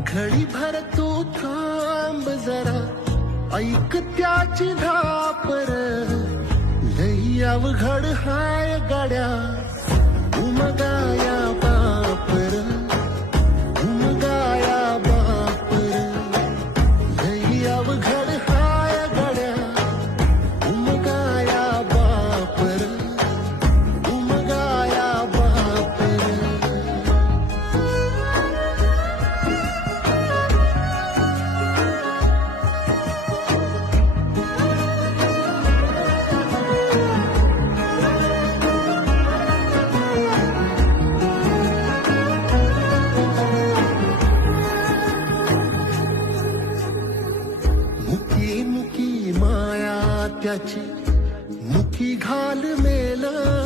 घडी भर तू थांब जरा, ऐक त्याची धापर. लई अवघड हाय गाड्या, उमगाया बापर, उमगाया बापर. लई अवघड हाय गाड्या, उमगाया बापर, उमगाया बापर. मुकी मुकी माया त्याची, मुकी घाल मेला.